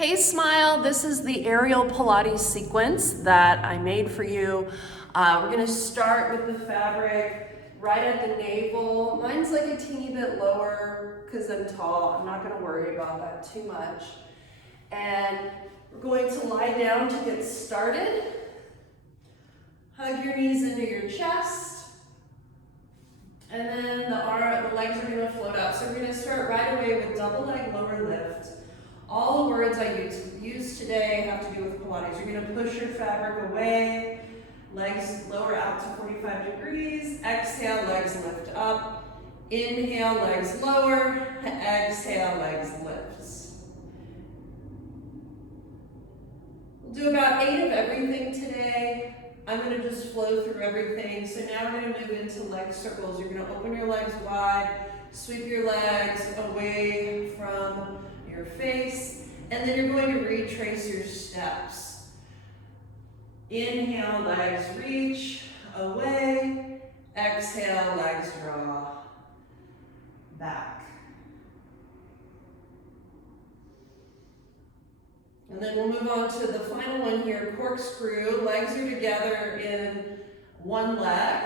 Hey Smile, this is the aerial Pilates sequence that I made for you. We're gonna start with the fabric right at the navel. Mine's like a teeny bit lower because I'm tall. I'm not gonna worry about that too much. And we're going to lie down to get started. Hug your knees into your chest. And then the legs are gonna float up. So we're gonna start right away with double leg lower lift. All the words I use today have to do with Pilates. You're gonna push your fabric away, legs lower out to 45 degrees. Exhale, legs lift up. Inhale, legs lower. Exhale, legs lifts. We'll do about 8 of everything today. I'm gonna just flow through everything. So now we're gonna move into leg circles. You're gonna open your legs wide, sweep your legs away from your face, and then you're going to retrace your steps. Inhale, legs reach away. Exhale, legs draw back. And then we'll move on to the final one here, corkscrew. Legs are together in one leg.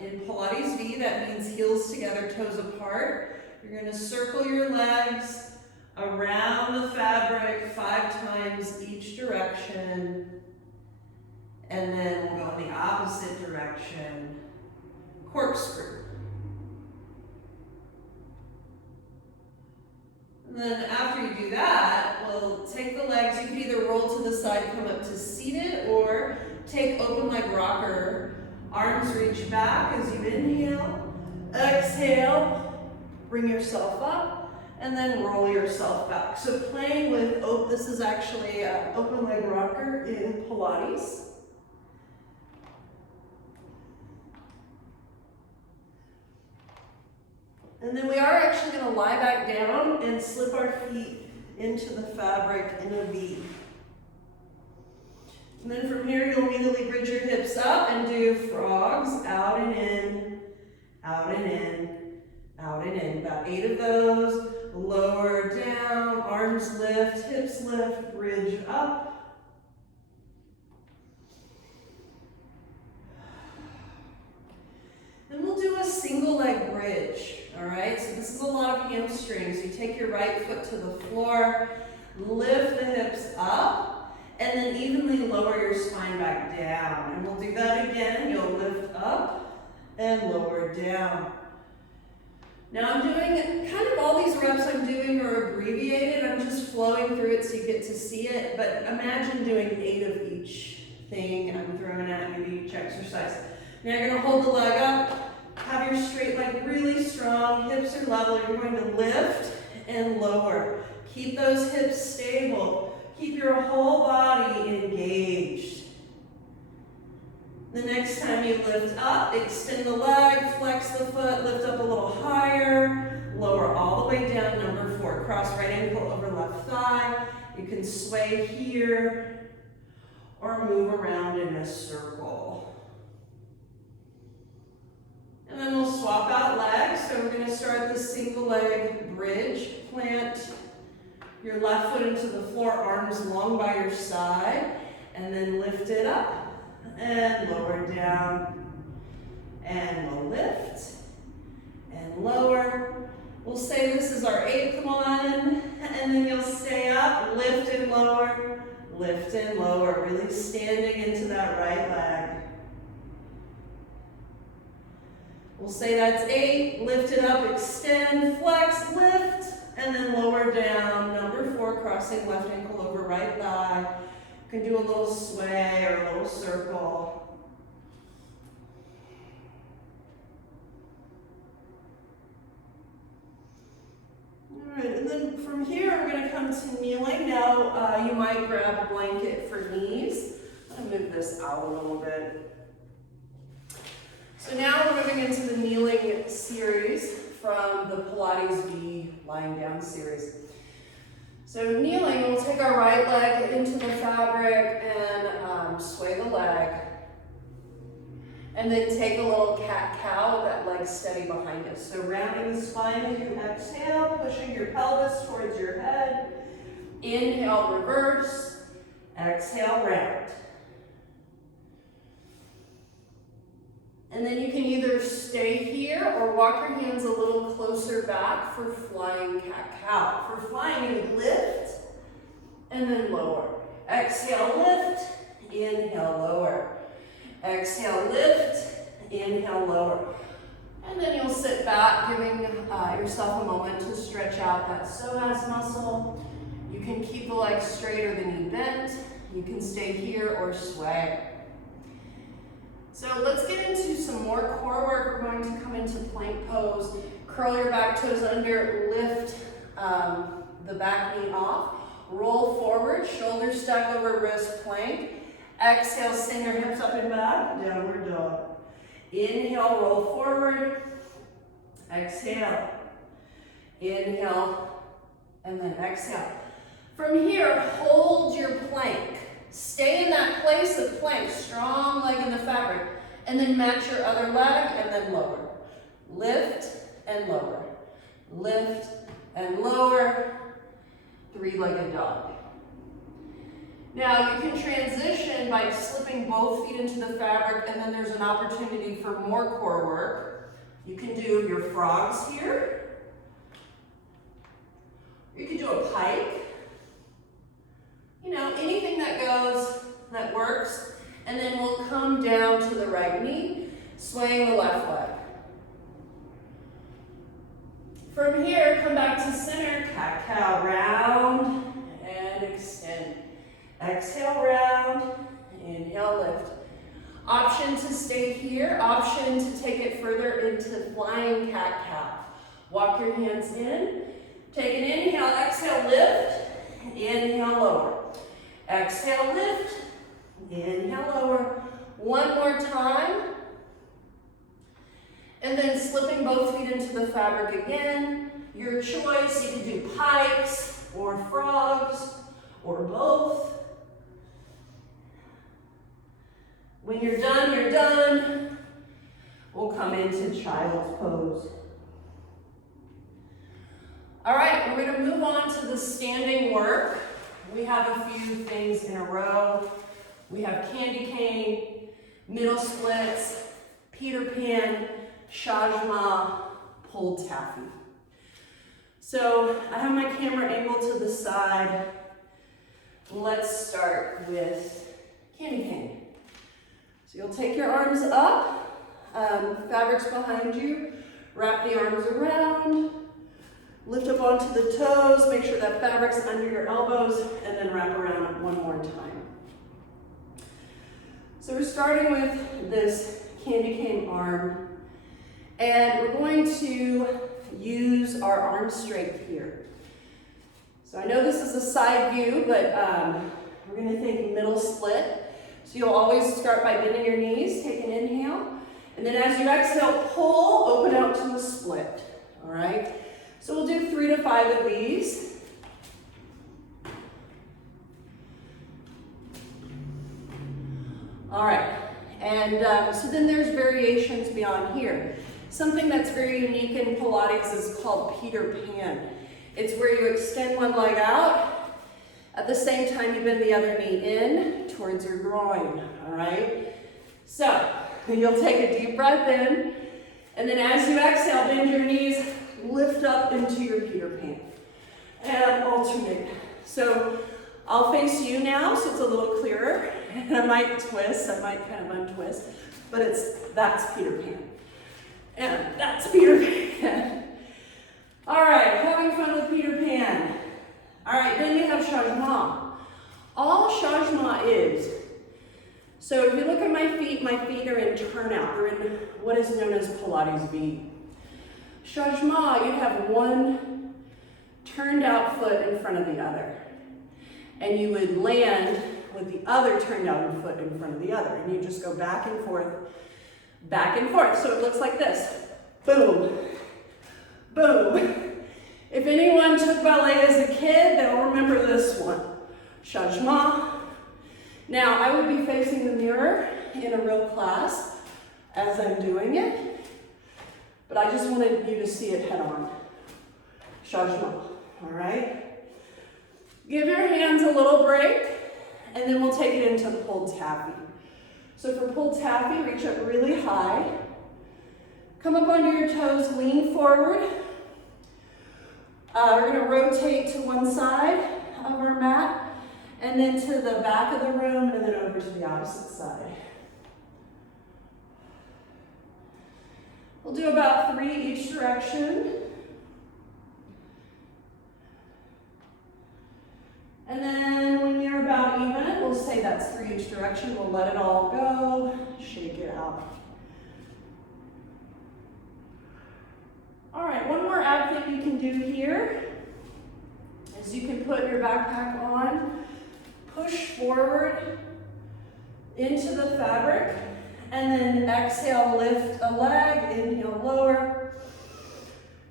In Pilates V, that means heels together, toes apart. You're going to circle your legs around the fabric 5 times each direction, and then we'll go in the opposite direction, corkscrew. And then after you do that, we'll take the legs, you can either roll to the side, come up to seated, or take open leg rocker, arms reach back as you inhale, exhale, bring yourself up, and then roll yourself back. So playing with, this is actually an open leg rocker in Pilates. And then we are actually gonna lie back down and slip our feet into the fabric in a V. And then from here, you'll immediately bridge your hips up and do frogs, out and in, out and in, out and in. About 8 of those. Lower down, arms lift, hips lift, bridge up. Then we'll do a single leg bridge, all right? So this is a lot of hamstrings. You take your right foot to the floor, lift the hips up, and then evenly lower your spine back down. And we'll do that again. You'll lift up and lower down. Now I'm doing, kind of all these reps I'm doing are abbreviated. I'm just flowing through it so you get to see it, but imagine doing 8 of each thing I'm throwing at you, each exercise. Now you're gonna hold the leg up, have your straight leg really strong, hips are level. You're going to lift and lower. Keep those hips stable. Keep your whole body engaged. The next time you lift up, extend the leg, flex the foot, lift up a little higher, lower all the way down, number 4. Cross right ankle over left thigh. You can sway here or move around in a circle. And then we'll swap out legs. So we're gonna start the single leg bridge. Plant your left foot into the floor, arms long by your side, and then lift it up. And lower down, and we'll lift, and lower. We'll say this is our 8th one, and then you'll stay up, lift and lower, really standing into that right leg. We'll say that's 8, lift it up, extend, flex, lift, and then lower down. Number 4, crossing left ankle over right thigh. You can do a little sway or a little circle. All right, and then from here, I'm going to come to kneeling. Now, you might grab a blanket for knees. I'm going to move this out a little bit. So now we're moving into the kneeling series from the Pilates V lying down series. So kneeling, we'll take our right leg into the fabric and sway the leg. And then take a little cat-cow with that leg steady behind us. So rounding the spine as you exhale, pushing your pelvis towards your head. Inhale, reverse. Exhale, round. And then you can either stay here or walk your hands a little closer back for flying cat-cow. For flying, you would lift and then lower. Exhale, lift. Inhale, lower. Exhale, lift. Inhale, lower. And then you'll sit back, giving yourself a moment to stretch out that psoas muscle. You can keep the legs straight or the knee bent. You can stay here or sway. So let's get into some more core work. We're going to come into plank pose. Curl your back toes under, lift the back knee off. Roll forward, shoulders stack over wrist plank. Exhale, send your hips up and back, downward dog. Inhale, roll forward. Exhale. Inhale, and then exhale. From here, hold your plank. Stay in that place of plank, strong leg in the fabric, and then match your other leg and then lower. Lift and lower. Lift and lower. Three-legged dog. Now you can transition by slipping both feet into the fabric, and then there's an opportunity for more core work. You can do your frogs here. You can do a pike. You know, anything that goes, that works. And then we'll come down to the right knee, swaying the left leg. From here, come back to center, cat-cow, round and extend. Exhale, round, inhale, lift. Option to stay here, option to take it further into flying cat-cow. Walk your hands in, take an inhale, exhale, lift, inhale, lower. Exhale, lift, inhale, lower. One more time. And then slipping both feet into the fabric again. Your choice, you can do pikes or frogs or both. When you're done, you're done. We'll come into child's pose. All right, we're gonna move on to the standing work. We have a few things in a row. We have candy cane, middle splits, Peter Pan, Shajma, pulled taffy. So I have my camera angled to the side. Let's start with candy cane. So you'll take your arms up, fabric's behind you, wrap the arms around, lift up onto the toes, make sure that fabric's under your elbows, and then wrap around one more time. So we're starting with this candy cane arm, and we're going to use our arm strength here. So I know this is a side view, but we're going to think middle split. So you'll always start by bending your knees, take an inhale, and then as you exhale, pull, open out to a split, all right? So we'll do 3 to 5 of these. All right, and so then there's variations beyond here. Something that's very unique in Pilates is called Peter Pan. It's where you extend one leg out. At the same time, you bend the other knee in towards your groin, all right? So you'll take a deep breath in, and then as you exhale, bend your knees, lift up into your Peter Pan, and alternate. So I'll face you now, so it's a little clearer, and I might twist, I might kind of untwist, but that's Peter Pan, and that's Peter Pan. All right, having fun with Peter Pan. All right, then we have Shajma. All Shajma is, so if you look at my feet are in turnout. They're in what is known as Pilates V. Shajma, you have one turned out foot in front of the other. And you would land with the other turned out foot in front of the other. And you just go back and forth, back and forth. So it looks like this. Boom, boom. If anyone took ballet as a kid, they'll remember this one. Shajma. Now, I would be facing the mirror in a real class as I'm doing it, but I just wanted you to see it head on. Shajma, all right? Give your hands a little break, and then we'll take it into pulled taffy. So for pulled taffy, reach up really high. Come up onto your toes, lean forward. We're gonna rotate to one side of our mat, and then to the back of the room, and then over to the opposite side. We'll do about 3 each direction. And then when you're about even, we'll say that's 3 each direction. We'll let it all go, shake it out. All right, one more ab thing you can do here is you can put your backpack on, push forward into the fabric, and then exhale, lift a leg, inhale, lower.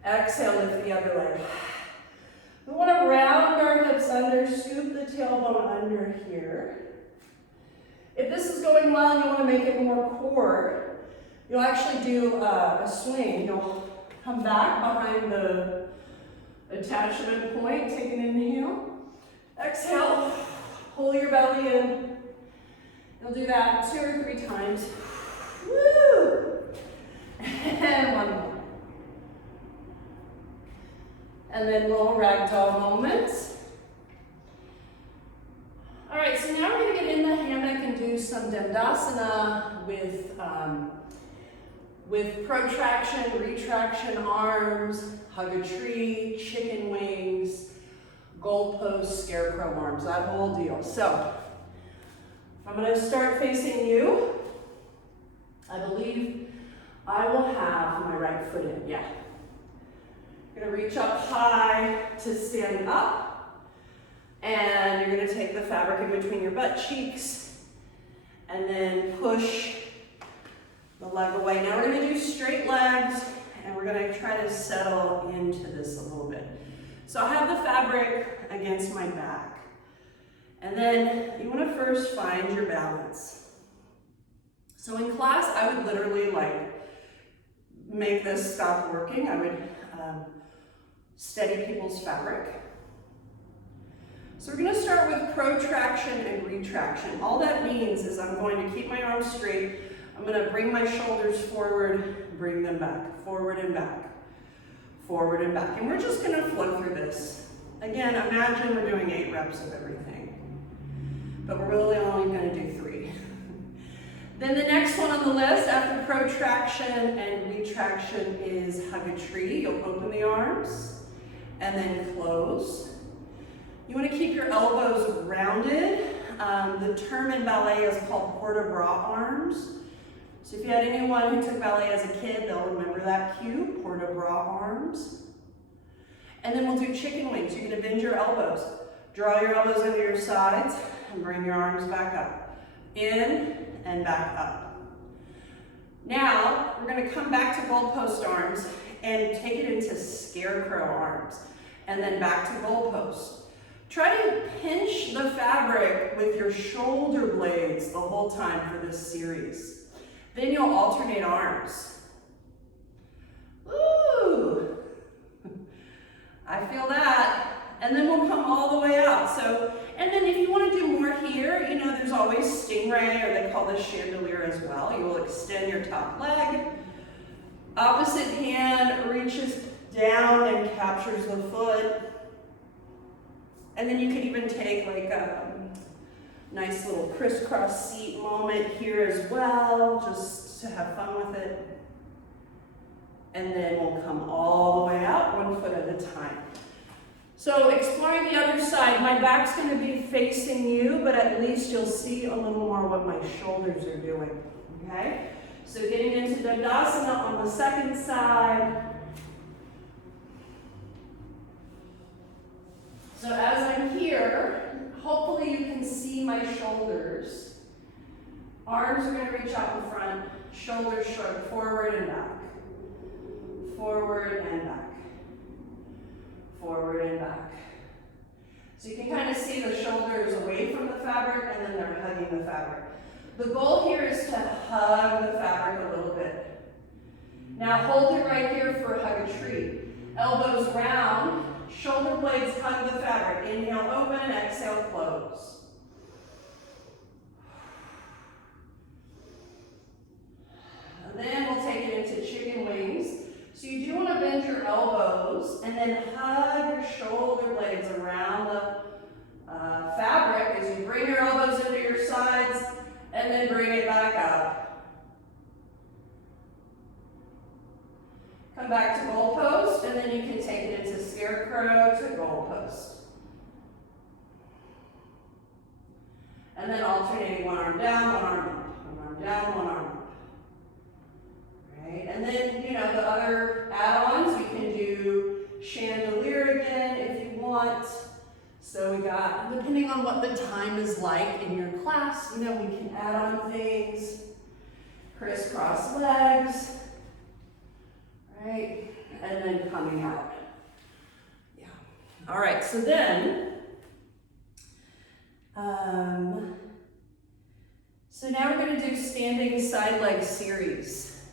Exhale, lift the other leg. We want to round our hips under, scoop the tailbone under here. If this is going well and you want to make it more core, you'll actually do a swing. You'll come back behind the attachment point, take an inhale. Exhale, pull your belly in. You'll do that 2 or 3 times. Woo! And one more. And then little ragdoll moments. All right, so now we're gonna get in the hammock and do some Dandasana with protraction, retraction arms, hug a tree, chicken wings, goalpost, scarecrow arms, that whole deal. So, I'm gonna start facing you. I believe I will have my right foot in, yeah. You're gonna reach up high to stand up, and you're gonna take the fabric in between your butt cheeks, and then push the leg away. Now we're gonna do straight legs, and we're gonna try to settle into this a little bit. So I have the fabric against my back, and then you wanna first find your balance. So in class, I would literally make this stop working. I would steady people's fabric. So we're gonna start with protraction and retraction. All that means is I'm going to keep my arms straight. I'm gonna bring my shoulders forward, bring them back, forward and back, forward and back. And we're just gonna flow through this. Again, imagine we're doing 8 reps of everything, but we're really only gonna do 3. Then the next one on the list after protraction and retraction is hug a tree. You'll open the arms and then close. You want to keep your elbows rounded. The term in ballet is called port de bras arms. So if you had anyone who took ballet as a kid, they'll remember that cue, port de bras arms. And then we'll do chicken wings. You're going to bend your elbows. Draw your elbows into your sides and bring your arms back up. In and back up. Now, we're going to come back to goalpost arms and take it into scarecrow arms, and then back to goalpost. Try to pinch the fabric with your shoulder blades the whole time for this series. Then you'll alternate arms. Ooh, I feel that. And then we'll come all the way out. So, and then if you want to do more here, you know, there's always stingray, or they call this chandelier as well. You will extend your top leg. Opposite hand reaches down and captures the foot. And then you could even take like a nice little crisscross seat moment here as well, just to have fun with it. And then we'll come all the way out, 1 foot at a time. So exploring the other side, my back's going to be facing you, but at least you'll see a little more what my shoulders are doing, okay? So getting into Dandasana on the second side. So as I'm here, hopefully you can see my shoulders. Arms are going to reach out in front, shoulders shrug forward and back. Forward and back. Forward and back. So you can kind of see the shoulders away from the fabric, and then they're hugging the fabric. The goal here is to hug the fabric a little bit. Now hold it right here for hug a tree. Elbows round, Shoulder blades hug the fabric. Inhale, open, exhale, close. And then we'll take it into chicken wings. So you do want to bend your elbows and then hug your shoulder blades around the fabric as you bring your elbows into your sides and then bring it back up. Come back to goalpost, and then you can take it into scarecrow to goalpost. And then alternating one arm down, one arm up, one arm down, one arm up. Right? And then, you know, the other add-ons, we can do chandelier again if you want. So we got, depending on what the time is like in your class, you know, we can add on things. Crisscross legs. Right, and then coming out. Yeah. All right, so then, so now we're going to do standing side leg series.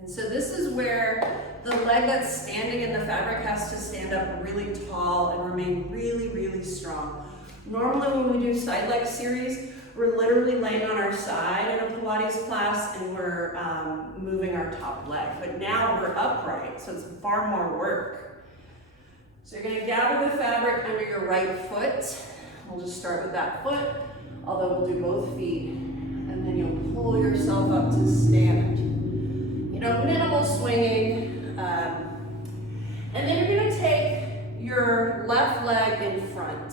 And so this is where the leg that's standing in the fabric has to stand up really tall and remain really, really strong. Normally when we do side leg series, we're literally laying on our side in a Pilates class and we're moving our top leg. But now we're upright, so it's far more work. So you're gonna gather the fabric under your right foot. We'll just start with that foot, although we'll do both feet. And then you'll pull yourself up to stand. You know, minimal swinging. And then you're gonna take your left leg in front.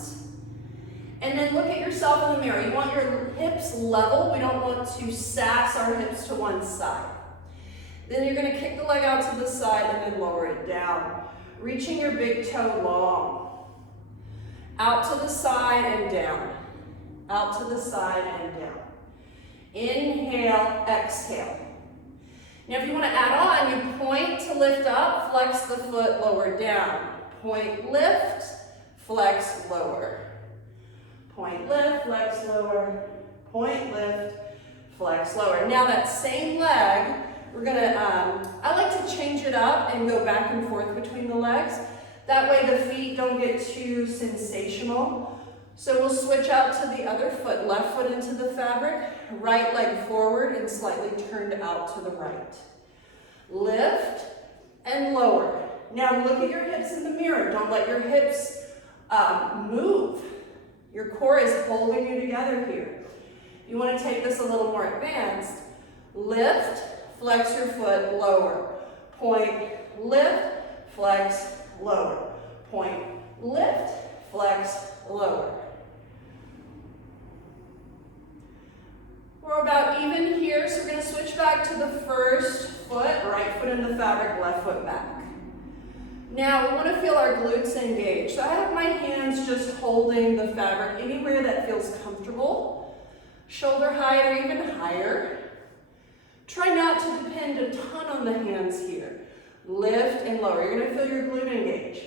And then look at yourself in the mirror. You want your hips level. We don't want to sass our hips to one side. Then you're going to kick the leg out to the side and then lower it down. Reaching your big toe long. Out to the side and down. Out to the side and down. Inhale, exhale. Now if you want to add on, you point to lift up, flex the foot, lower down. Point, lift, flex, lower. Point, lift, flex, lower. Point, lift, flex, lower. Now that same leg, we're gonna, I like to change it up and go back and forth between the legs. That way the feet don't get too sensational. So we'll switch out to the other foot, left foot into the fabric, right leg forward and slightly turned out to the right. Lift and lower. Now look at your hips in the mirror. Don't let your hips move. Your core is holding you together here. You want to take this a little more advanced. Lift, flex your foot, lower. Point, lift, flex, lower. Point, lift, flex, lower. We're about even here, so we're going to switch back to the first foot, right foot in the fabric, left foot back. Now we want to feel our glutes engaged. So I have my hands just holding the fabric anywhere that feels comfortable. Shoulder height or even higher. Try not to depend a ton on the hands here. Lift and lower. You're going to feel your glute engage.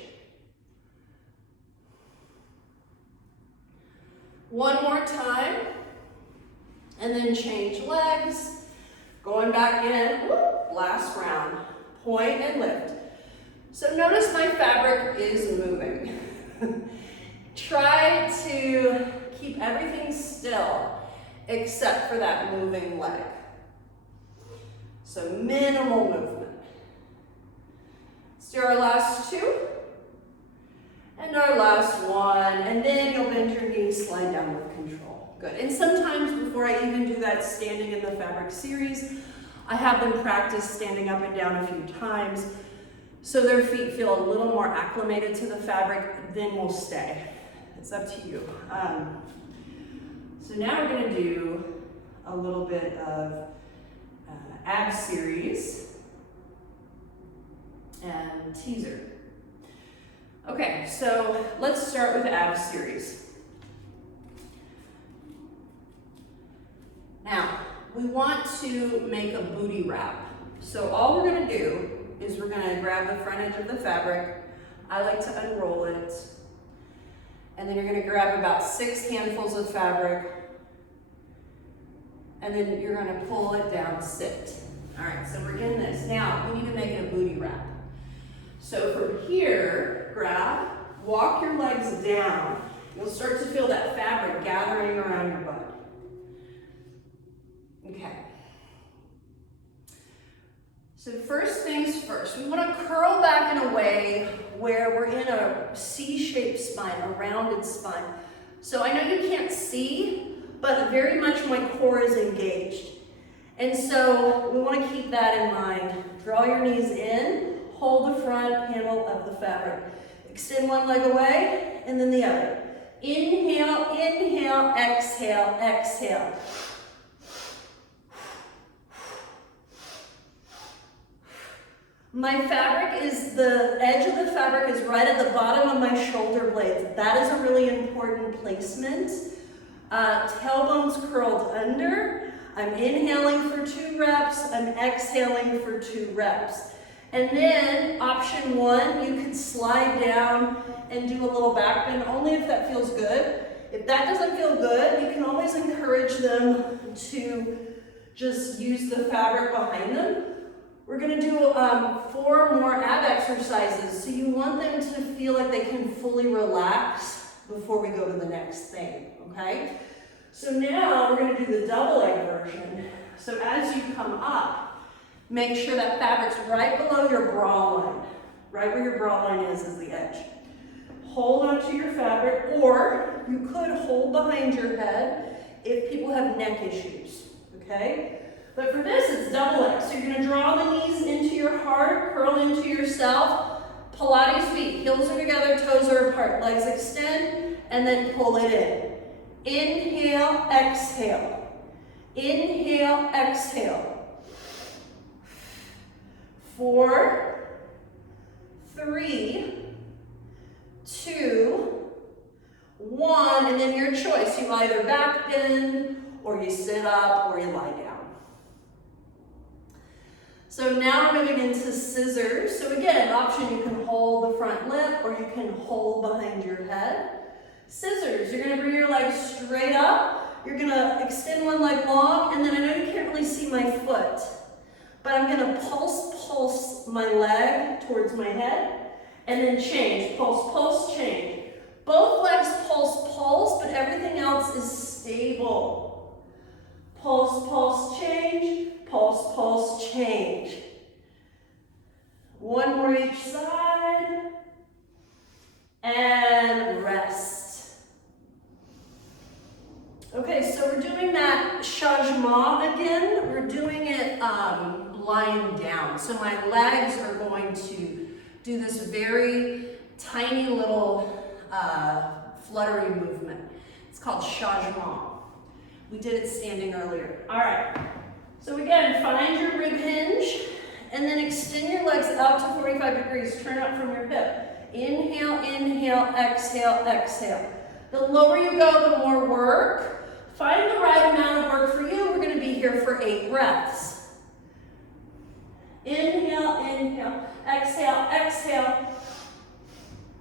One more time. And then change legs. Going back in. Whoop, last round. Point and lift. So notice my fabric is moving. Try to keep everything still except for that moving leg. So minimal movement. Let's do our last two. And our last one. And then you'll bend your knees, slide down with control. Good. And sometimes before I even do that standing in the fabric series, I have them practice standing up and down a few times. So their feet feel a little more acclimated to the fabric, then we'll stay. It's up to you. So now we're going to do a little bit of ab series and teaser. Okay, so let's start with ab series. Now, we want to make a booty wrap. So all we're going to do is we're going to grab the front edge of the fabric. I like to unroll it. And then you're going to grab about 6 handfuls of fabric. And then you're going to pull it down, sit. All right, so we're in this. Now, we need to make it a booty wrap. So from here, grab walk your legs down. You'll start to feel that fabric gathering around your butt. Okay. So first things first, we want to curl back in a way where we're in a C-shaped spine, a rounded spine. So I know you can't see, but very much my core is engaged. And so we want to keep that in mind. Draw your knees in, hold the front panel of the fabric. Extend one leg away, and then the other. Inhale, inhale, exhale, exhale. My fabric is, the edge of the fabric is right at the bottom of my shoulder blades. That is a really important placement. Tailbone's curled under. I'm inhaling for 2 reps. I'm exhaling for 2 reps. And then option 1, you can slide down and do a little back bend, only if that feels good. If that doesn't feel good, you can always encourage them to just use the fabric behind them. We're going to do 4 more ab exercises, so you want them to feel like they can fully relax before we go to the next thing, okay? So now we're going to do the double leg version. So as you come up, make sure that fabric's right below your bra line. Right where your bra line is the edge. Hold onto your fabric, or you could hold behind your head if people have neck issues, okay? But for this, it's double leg. So you're going to draw the knees into your heart, curl into yourself. Pilates feet, heels are together, toes are apart. Legs extend, and then pull it in. Inhale, exhale. Inhale, exhale. 4, 3, 2, 1, and then your choice. You either back bend, or you sit up, or you lie down. So now we're moving into scissors. So again, option, you can hold the front lip, or you can hold behind your head. Scissors, you're going to bring your legs straight up. You're going to extend one leg long, and then I know you can't really see my foot, but I'm going to pulse my leg towards my head, and then change. Pulse, change. Both legs pulse, but everything else is stable. Pulse, change. Pulse, change. 1 more each side. And rest. Okay, so we're doing that changement again. We're doing it lying down. So my legs are going to do this very tiny little fluttering movement. It's called changement. We did it standing earlier. All right. So again, find your rib hinge, and then extend your legs out to 45 degrees. Turn out from your hip. Inhale, inhale, exhale, exhale. The lower you go, the more work. Find the right amount of work for you. We're going to be here for 8 breaths. Inhale, inhale, exhale, exhale.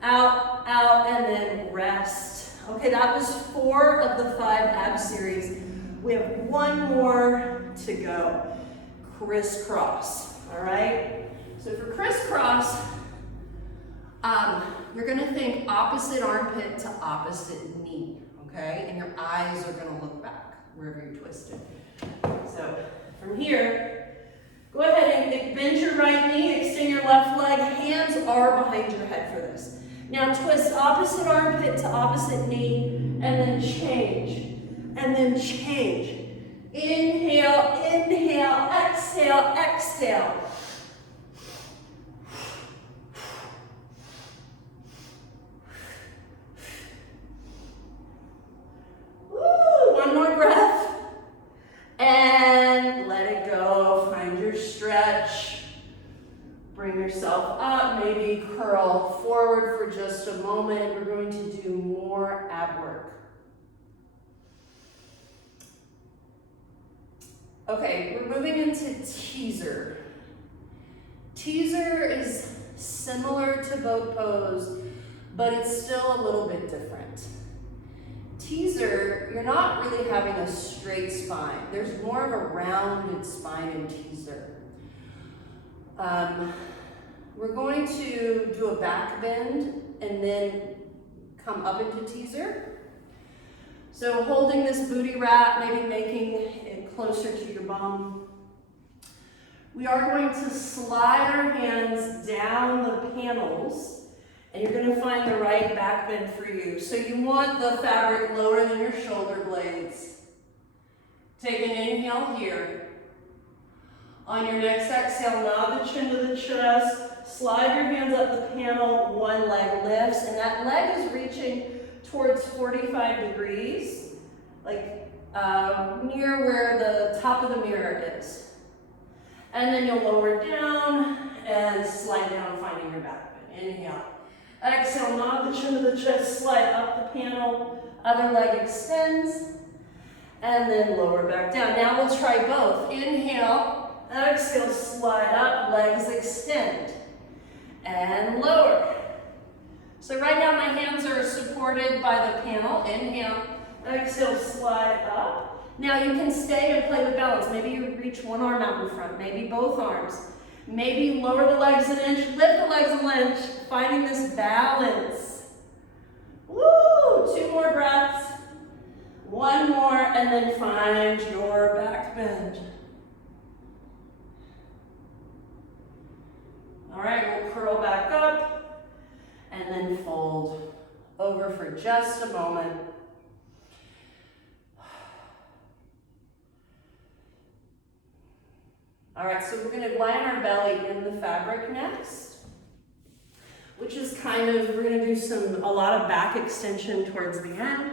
Out, and then rest. Okay, that was 4 of the 5 ab series. We have 1 more to go. Crisscross, all right? So for crisscross, you're gonna think opposite armpit to opposite knee, okay? And your eyes are gonna look back wherever you're twisted. So from here, go ahead and bend your right knee, extend your left leg. Hands are behind your head for this. Now twist opposite armpit to opposite knee, and then change, and then change. Inhale, inhale, exhale, exhale. Woo, 1 more breath. And let it go. Find your stretch. Bring yourself up. Maybe curl forward for just a moment. We're going to do more ab work. Okay, we're moving into teaser. Teaser is similar to boat pose, but it's still a little bit different. Teaser, you're not really having a straight spine. There's more of a rounded spine in teaser. We're going to do a back bend and then come up into teaser. So holding this booty wrap, maybe making it closer to your bum. We are going to slide our hands down the panels, and you're going to find the right back bend for you. So you want the fabric lower than your shoulder blades. Take an inhale here. On your next exhale, nod the chin to the chest. Slide your hands up the panel, one leg lifts, and that leg is reaching towards 45 degrees, like near where the top of the mirror is. And then you'll lower down and slide down, finding your back bend. Inhale. Exhale, nod the chin to the chest, slide up the panel, other leg extends, and then lower back down. Now we'll try both. Inhale, exhale, slide up, legs extend, and lower. So right now my hands are supported by the panel. Inhale, exhale, slide up. Now you can stay and play with balance. Maybe you reach one arm out in front, maybe both arms. Maybe lower the legs an inch, lift the legs an inch, finding this balance. Woo! 2 more breaths. 1 more, and then find your back bend. All right, we'll curl back up and then fold over for just a moment. All right, so we're going to lie on our belly in the fabric next, which is kind of, we're going to do a lot of back extension towards the end,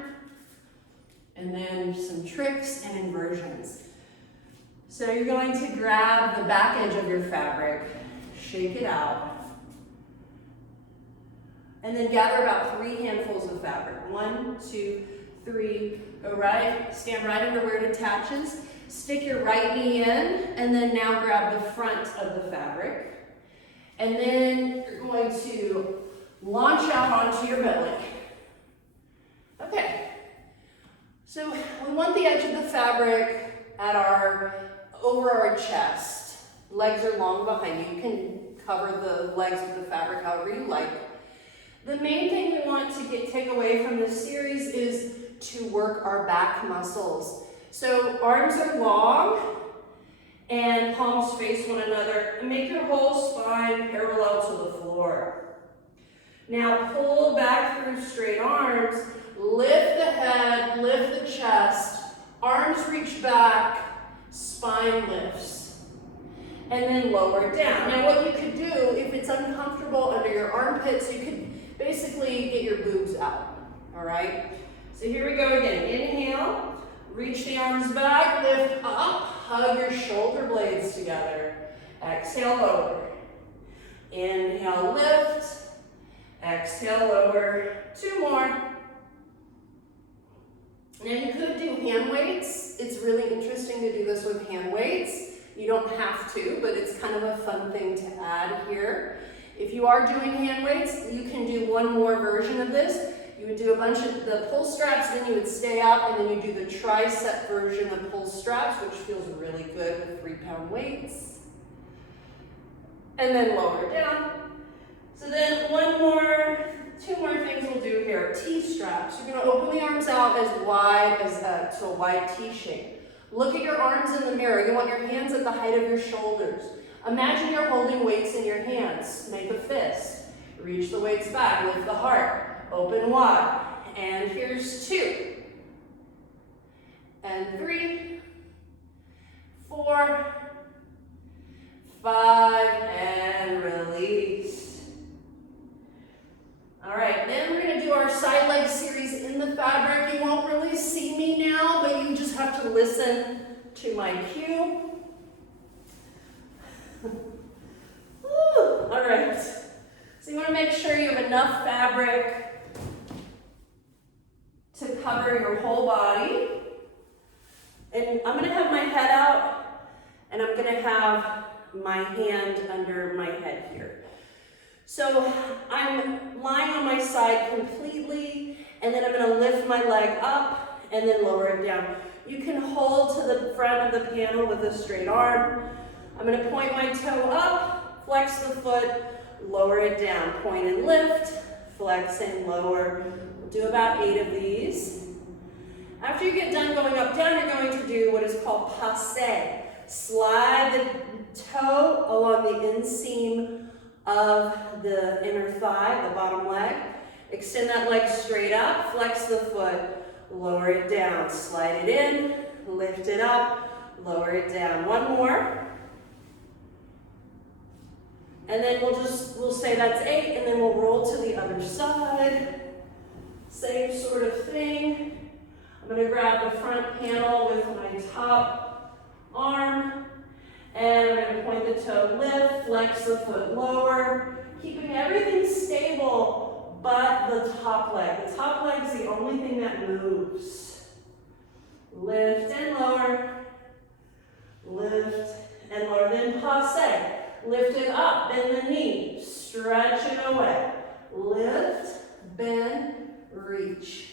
and then some tricks and inversions. So you're going to grab the back edge of your fabric, shake it out, and then gather about 3 handfuls of fabric. 1, 2, 3, go right, stand right under where it attaches. Stick your right knee in, and then now grab the front of the fabric. And then you're going to launch out onto your belly. Okay, so we want the edge of the fabric over our chest. Legs are long behind you. You can cover the legs with the fabric however you like. The main thing we want to take away from this series is to work our back muscles. So arms are long and palms face one another, and make your whole spine parallel to the floor. Now pull back through straight arms, lift the head, lift the chest, arms reach back, spine lifts, and then lower down. Now what you could do, if it's uncomfortable under your armpits, you could basically get your boobs out, all right? So here we go again. Inhale. Reach the arms back, lift up, hug your shoulder blades together. Exhale, lower. Inhale, lift. Exhale, lower. 2 more. Now you could do hand weights. It's really interesting to do this with hand weights. You don't have to, but it's kind of a fun thing to add here. If you are doing hand weights, you can do one more version of this. You would do a bunch of the pull straps, then you would stay up, and then you do the tricep version of pull straps, which feels really good with 3-pound weights. And then lower down. So then 2 more things we'll do here. T-straps. You're gonna open the arms out as wide as to a wide T shape. Look at your arms in the mirror. You want your hands at the height of your shoulders. Imagine you're holding weights in your hands. Make a fist. Reach the weights back, lift the heart. Open wide, and here's 2, and 3, 4, 5, and release. All right, then we're gonna do our side leg series in the fabric. You won't really see me now, but you just have to listen to my cue. All right, so you wanna make sure you have enough fabric to cover your whole body. And I'm gonna have my head out, and I'm gonna have my hand under my head here. So I'm lying on my side completely, and then I'm gonna lift my leg up and then lower it down. You can hold to the front of the panel with a straight arm. I'm gonna point my toe up, flex the foot, lower it down. Point and lift, flex and lower, We'll do about 8 of these. After you get done going up, down, you're going to do what is called passe. Slide the toe along the inseam of the inner thigh, the bottom leg. Extend that leg straight up, flex the foot, lower it down, slide it in, lift it up, lower it down. One more. And then we'll say that's 8, and then we'll roll to the other side. Same sort of thing. I'm going to grab the front panel with my top arm, and I'm going to point the toe, lift, flex the foot lower, keeping everything stable but the top leg. The top leg is the only thing that moves. Lift and lower, lift and lower, then passe. Lift it up, bend the knee, stretch it away. Lift, bend, reach.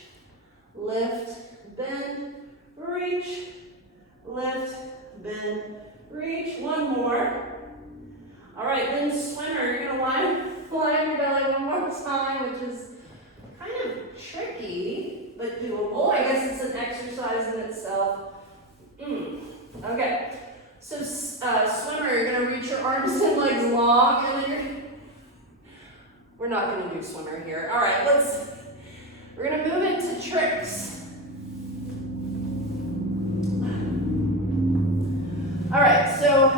Lift, bend, reach, lift, bend, reach. One more. All right, then swimmer, you're gonna lie on your belly one more time, which is kind of tricky, but doable. I guess it's an exercise in itself. Okay, so swimmer, you're gonna reach your arms and legs long, and then we're not gonna do swimmer here. All right, we're gonna move into tricks. All right, so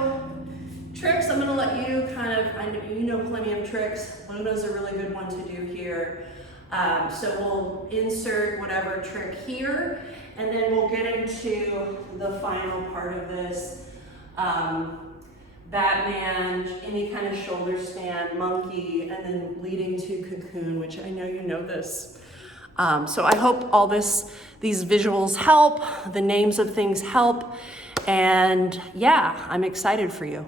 tricks, I'm gonna let you I know you know plenty of tricks. Luna's a really good one to do here. So we'll insert whatever trick here, and then we'll get into the final part of this. Batman, any kind of shoulder span, monkey, and then leading to cocoon, which I know you know this. So I hope all these visuals help, the names of things help, and yeah, I'm excited for you.